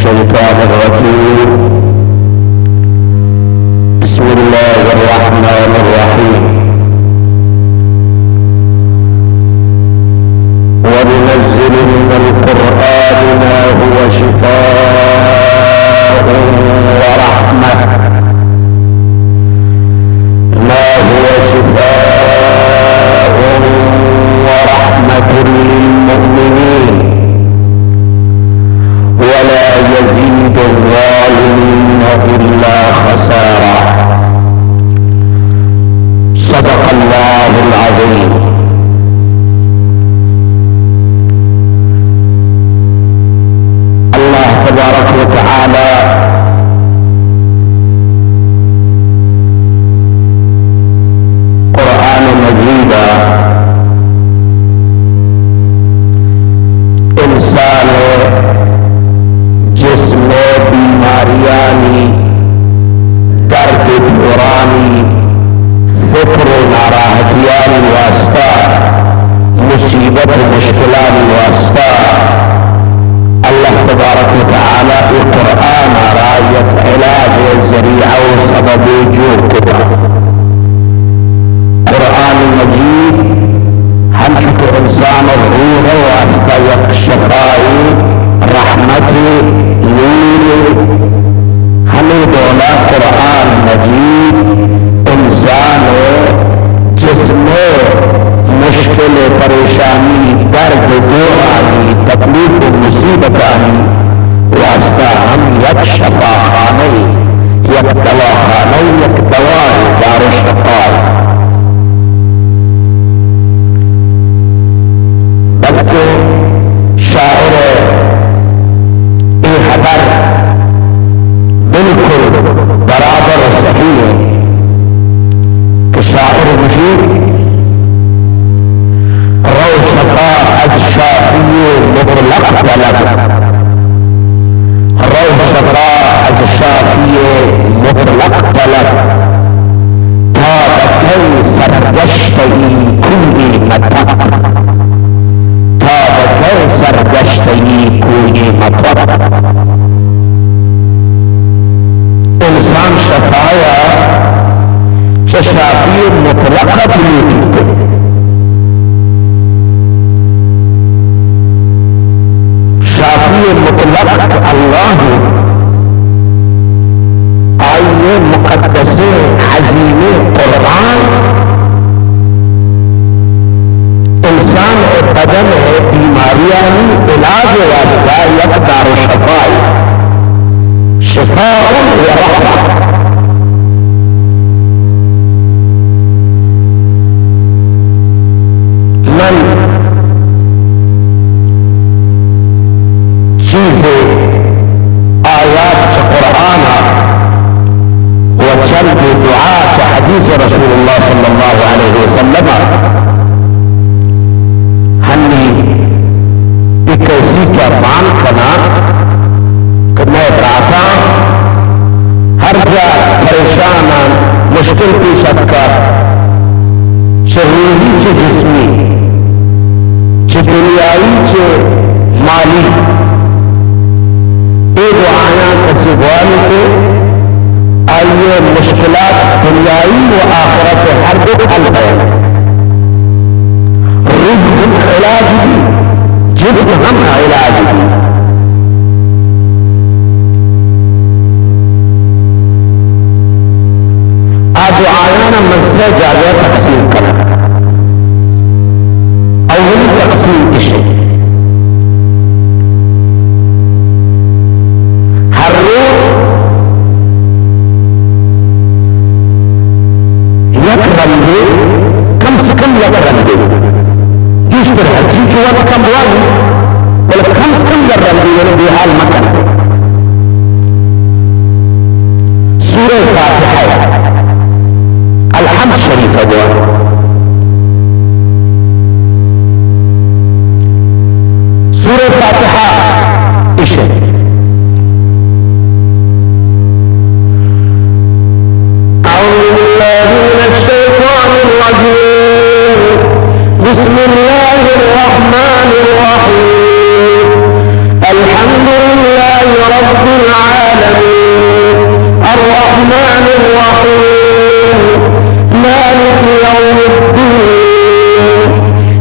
الشيطان الرجيم. بسم الله الرحمن الرحيم. العظيم. الله تبارك وتعالى قرآن مجيدا انسان جسم بیماریانی درد دورانی فکر و ناراحتیان واسطہ مصیبت و مشکلان واسطہ اللہ تبارک و تعالی القرآن رایت علاج و ذریعہ و سبب جو کدا قرآن مجید ہم چکو انسان روح واسطہ یک شفائی رحمت نور ہمیں دولا قرآن مجید انسان جسم مشکل پریشانی درد دورانی تکلیف و مصیبتانی واسطہ ہم یک شفاخانے یک دواخانے یک دواء دار الشفاء بلکہ شاعر یہ خبر بالکل برابر صحیح ہے کہ شاعر مجید رو شفاء از شافی مطلق طلب رو شفاء از شافی مطلق طلب تا بکی سرگشتی کوئی مطلق تا بکی سرگشتی کوئی مطلق انسان شفایا چه شافی مطلقت لیتی شافی مطلق اللہ آئیے مقدس عظیم قرآن انسان بدن بیماریانی علاج واسطہ یک دار شفائی شفاء و رحمة من چیز آیات قرآن و چند دعا حدیث رسول اللہ صلی اللہ علیہ وسلم ہمیں ایک ایسی کا مان کنا کہ میں براتا ہر جا پریشان مشکل پیش کر شروعی چه جسمی چه دنیایی چه مالی اے دعایاں کسی بوانی کے آئیے مشکلات دنیایی و آخرت ہر دو حل ہے روح علاج بھی جسم ہم علاج بھی دعایاں من سے جاگہ تقسیم کرنا اولی تقسیم اشے ہر روز یک رندے کم سے کم یک رندے جس پر ہر چیز جو وقت کم بوانی بلے کم سے کم یک رندے یعنی بحال مکن دے سورہ فاتحہ الحمد شریف ہے سورہ فاتحہ عشق اعوذ باللہ من الشیطان الرجیم بسم اللہ الرحمن الرحیم الحمد للہ رب العالمین الرحمن الرحیم مالك يوم الدين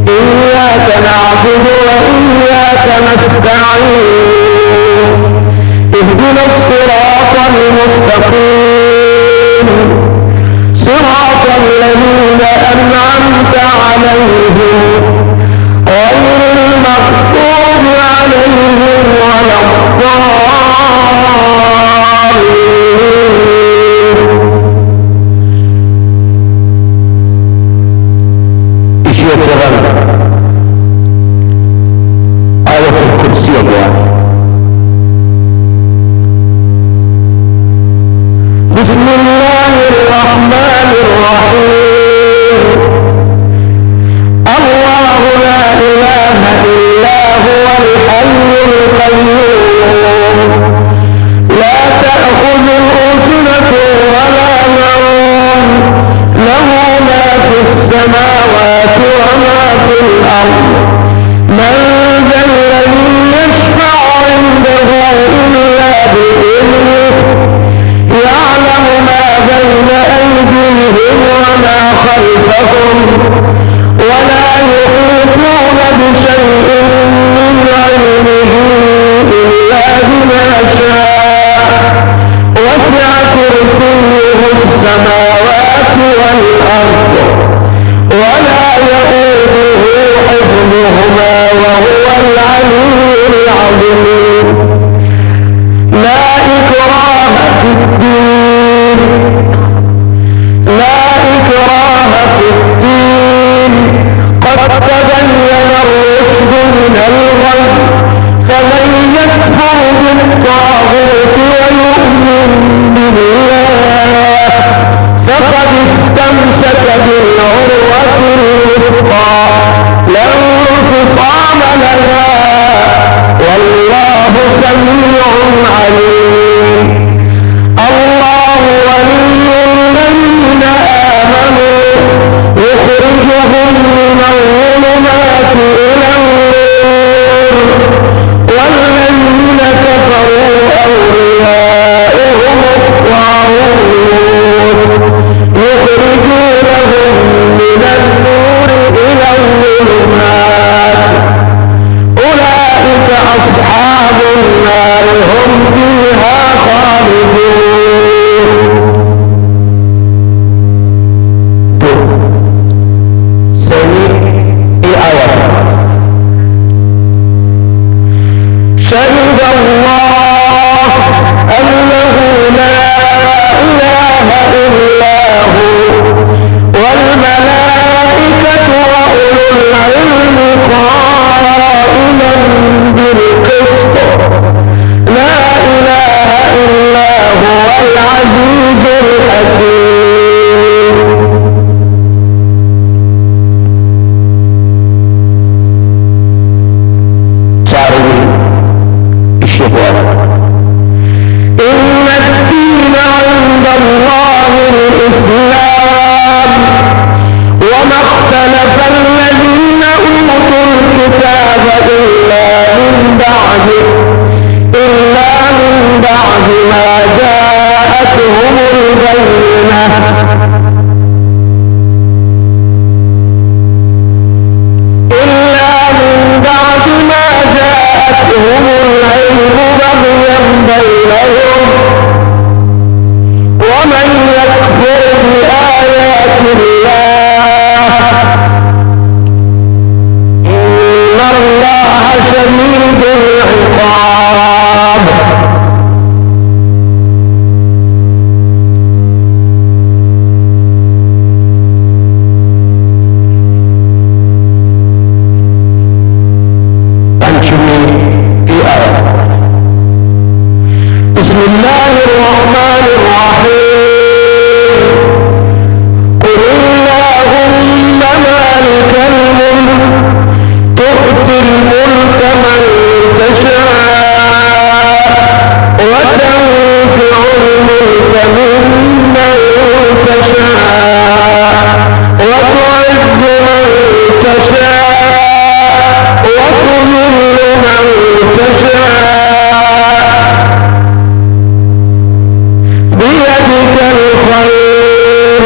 إياك نعبد وإياك نستعين اهدنا الصراط المستقيم صراط الذين أنعمت عليهم غير المغضوب عليهم ولا الضالين يتغل آية الكرسي الله. بسم الله الرحمن الرحيم. الله لا إله إلا هو الحي القيوم لا تأخذه سنة ولا نوم له ما في السماوات وما في الأرض من ذا الذي يشفع عنده إلا بإذنه يعلم ما بين أيديهم وما خلفهم ولا يحيطون بشيء من علمه إلا بما شاء وسع كرسيه السماوات والأرض ولا يؤوده حفظهما وهو العلي العظيم. لا إكراه في الدين لا إكراه في الدين قد تبين الرشد من الغي فمن يكفر بالطاغوت ويؤمن بالله فقد استمسك بالعروة الوثقى لا انفصام لها والله سميع عليم. الله ولي الذين آمنوا يخرجهم من الظلمات إلى النور والذين كفروا أولياؤهم الطاغوت يخرجونهم من النور إلى الظلمات أولئك أصحاب النار هم فيها خالدون. شهد الله أنه لا إله إلا هو والملائكة وأولو العلم قائما بالقسط لا إله إلا هو العزيز الحكيم. إن الدين عند الله الإسلام وما اختلف الذين أوتوا الكتاب إلا من بعد ما جاءتهم البينة هم العلم بغيا بينهم ومن يكفر بآيات الله إن الله شديد العقاب. بسم الله الرحمن الرحيم. قل اللهم مالك الملك تؤتي الملك من تشاء وتنزع الملك ممن تشاء وتعز من تشاء وتذل من تشاء بيدك الخير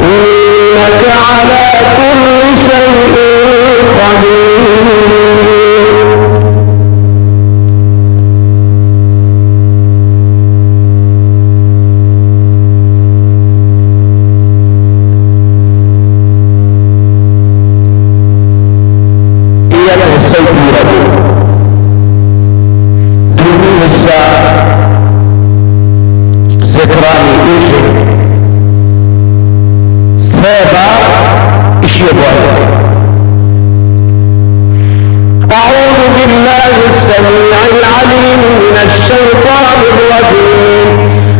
إنك على كل شيء قدير. إياك السيد ربي دوني الساعة ذكراني إيشي سابع إشي بوالي السميع العليم من الشيطان الرجيم.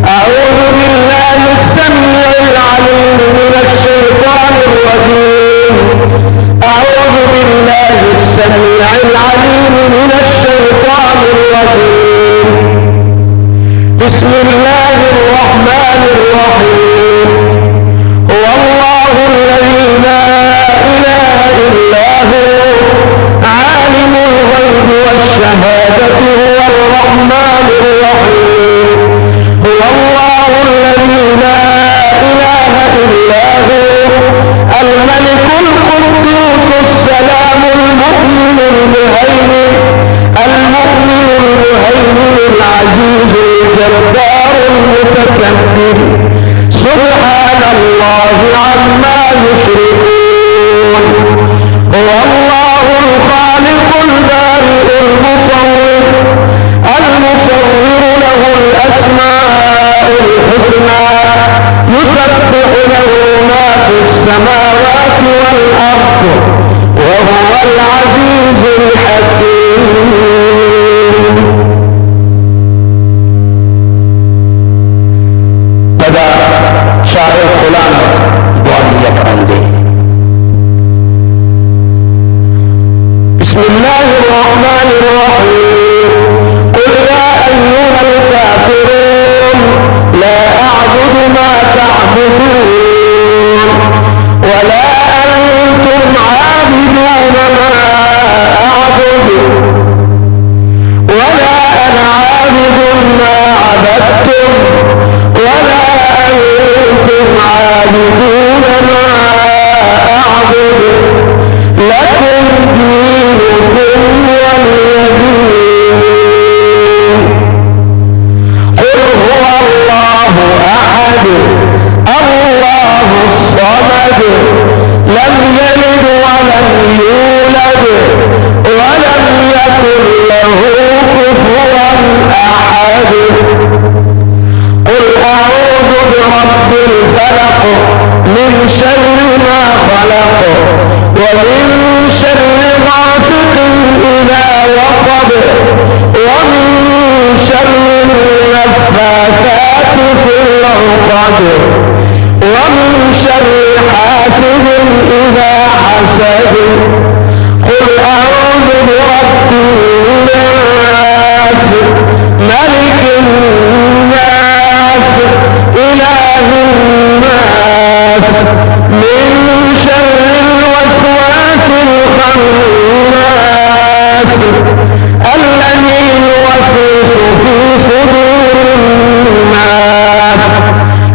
أعوذ بالله السميع العليم من الشيطان الرجيم. أعوذ بالله السميع العليم من الشيطان الرجيم. بسم الله الرحمن الرحيم. هو الله الذي لا إله إلا هو عالم الغيب والشهادة هو الرحمن الرحيم. هو الله الذي لا إله إلا هو الملك القدوس السلام المؤمن المهيمن العزيز الجبار المتكبر سبحان الله عما يشركون. هو الله الخالق البارئ المصور له الأسماء الحسنى يسبح له ما في السماوات والأرض وهو العزيز الحكيم. pada syair Quran du'aiyatan deh. Bismillahirrahmanirrahim. Qul ya ayyuhal kafirun la a'budu ma ta'budun wa la antum 'abiduna ma a'budu wa la ana 'abidun ma 'abadtum wa la أنتم عابدون ما أعبد لكم دينكم ولي دين. قل هو الله أحد الله الصمد لم يلد ولم يولد ولم يكن له كفوا أحد. قل أعوذ برب الفلق من شر ما خلق ومن شر غاسق إذا وقب ومن شر النفاثات في العقد ومن شر حاسد إذا حسد. قل أعوذ برب الناس ملك الناس إله الناس من شر الوسواس الخناس الذي يوسوس في صدور الناس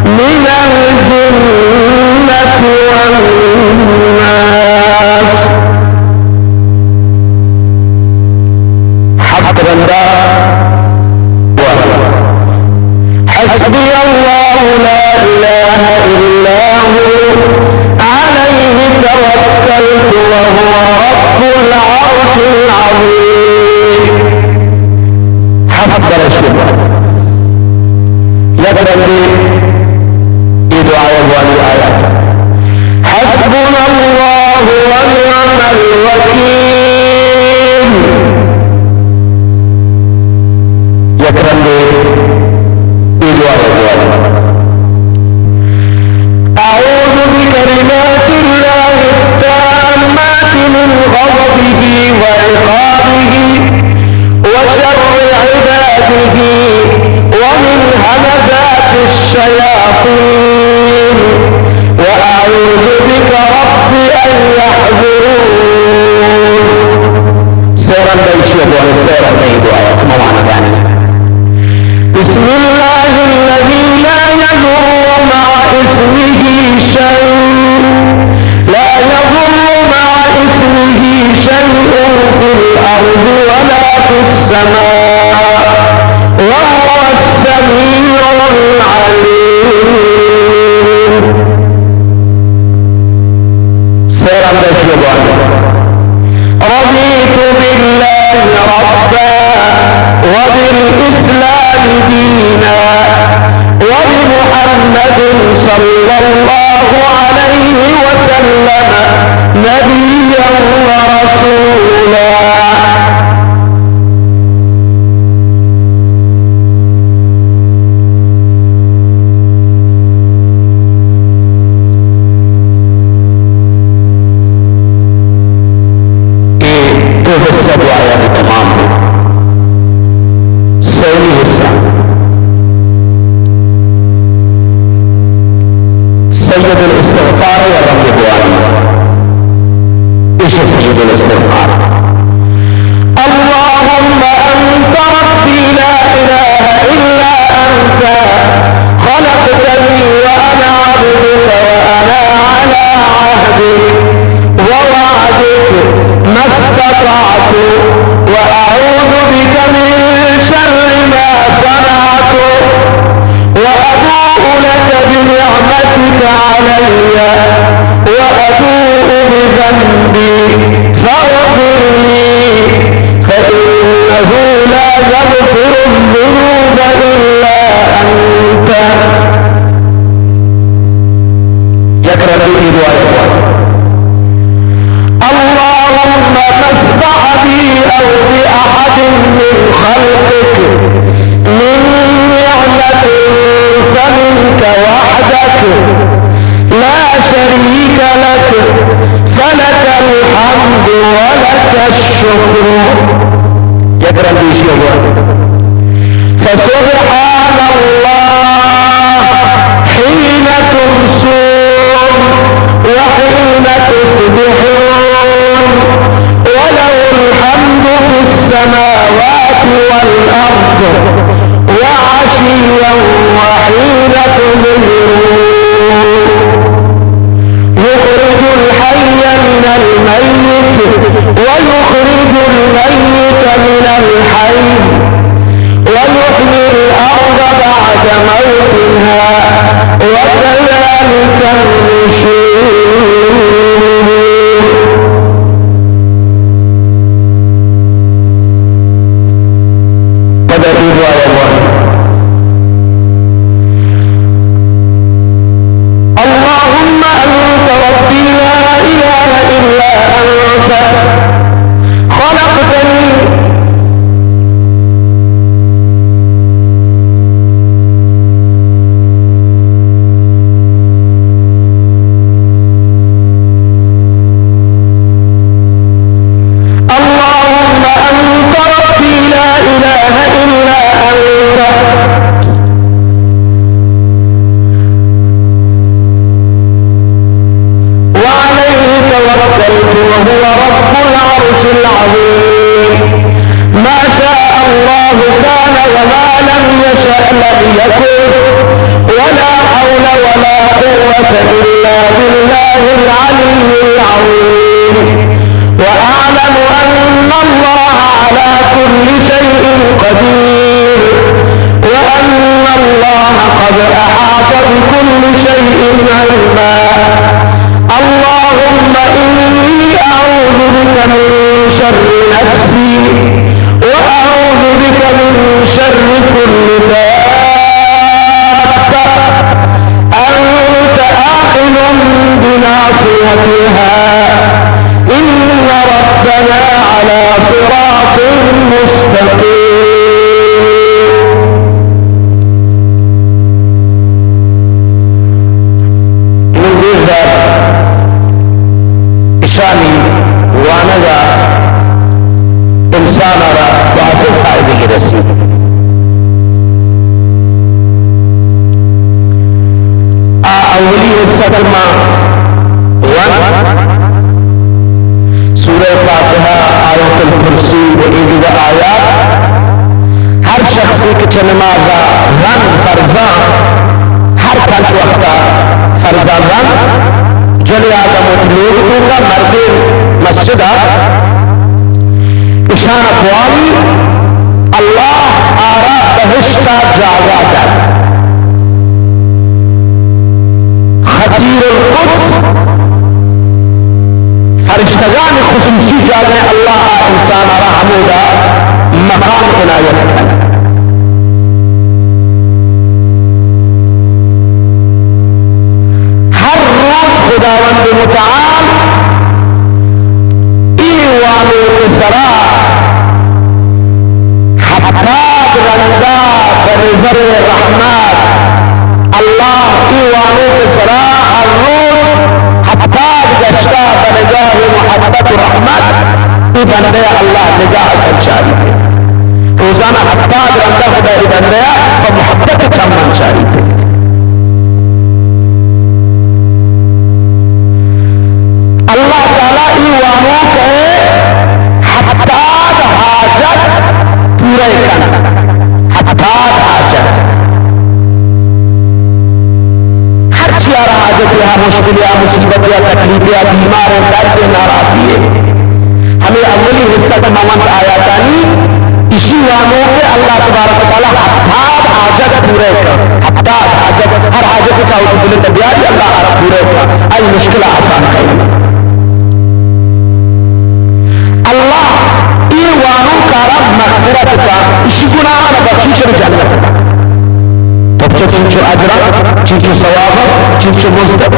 من الجنة والناس. حق بندا حسبي الله لا إله إلا هو عليه توكلت وهو رب العرش العظيم. حفظ رسول يقرأ لي بدعاء والآيات. حسبنا الله ونعم الوكيل. يقرأ لي أعوذ بكلمات الله التامات من غضبه وعقابه وشر عباده ومن همزات الشياطين وأعوذ بك رب أن يحضرون. سيرا بيشيب وسيرا بيدو آيات موعنا يعني. بسم الله الذي لا يضر مع اسمه شيء في الأرض ولا في السماء وهو السميع العليم. سيرا بشيبان. رضيت بالله ربا وبالإسلام دينا وبمحمد صلى الله عليه وسلم نبيا ورسولا. دعایا بھی تمام ہے. سیمی حصہ سید الاستغفار یا رب دعائی. ايش سيد الاستغفار؟ اللهم انت ربي لا اله الا انت خلقتني وانا عبدك وانا على عهدك ووعدك ما استطعت واعوذ بك من شر ما صنعت وابوء لك بنعمتك علي وأتوب بذنبي فاغفر لي فإنه لا يغفر الذنوب إلا أنت. يقرأ به دعاء اللهم فاسمع بي أو بأحد من خلقك من نعمة فمنك وحدك لا شريك لك فلك الحمد ولك الشكر. يقرأ بيشي فسبحان الله حين تمسون وحين تصبحون وله الحمد في السماوات والأرض وعشيا وحين تظهرون يخرج الحي من الميت ويخرج الميت من الحي ويحيي الأرض بعد موتها وكذلك النشور. تدريب يا الله. اللهم أنت ربي لا إله إلا أنت خلقتني اللهم أنت ربي لا إله إلا أنت وعليه توكلت وهو رب العرش العظيم. ما شاء الله كان وما لم يشأ لم يكن ولا حول ولا قوة إلا بالله العلي العظيم. وأعلم أن الله على كل شيء قدير وأن الله قد أحاط بكل شيء علما. اللهم إني أعوذ بك من شر نفسي وأعوذ بك من شر كل دابة أنت آخذ بناصيتها إن ربنا على صراط مستقيم. من ذلك إشاني وانا انسان را واضح فائدے کی رسی اولی حصہ کلمہ سورہ فاتحہ آیت الکرسی و ایدہ آیات ہر شخصی کے چنمازہ رنگ فرزان ہر پنچ وقتا فرزان رنگ جلے آدم اتلوگ دونگا مرد مسجدہ اشان اقوالی اللہ آرا بہشتا جاگا داد خطیر القدس فرشتگان خصوصی جاگے اللہ انسان آرا حمودہ مقام عنایت ہے. خداوند متعال ایوانو کسرا حتاب رندا بنظر رحمت اللہ ایوانو کسرا الروز حتاب گشتا بنگاہ محبت رحمت बंदे अल्लाह निगाह कर चारी थे रोजाना हत्ता रंदा खुदा बंदे और मोहब्बत चमन चारी थे अल्लाह ताला ईवानों के हत्ताद हाजत पूरे कर हत्ताद हाजत हर चियारा हाजत या मुश्किल या मुसीबत या तकलीफ या बीमार है दर्द नाराजी है हमें अव्वली हिस्सा का ममंत आया तानी इसी वानों के अल्लाह तबारक तआला हत्ताद हाजत पूरे कर हत्ताद हाजत हर हाजत का उद्दिल तबियात अल्लाह आरा पूरे कर आई मुश्किल आसान कर अल्लाह ये वानों का मगफिरत का इसी गुनाह न बख्शिश जन्नत का तब चिंचो अजरा चिंचो सवाब चिंचो मुस्तक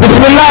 बिस्मिल्लाह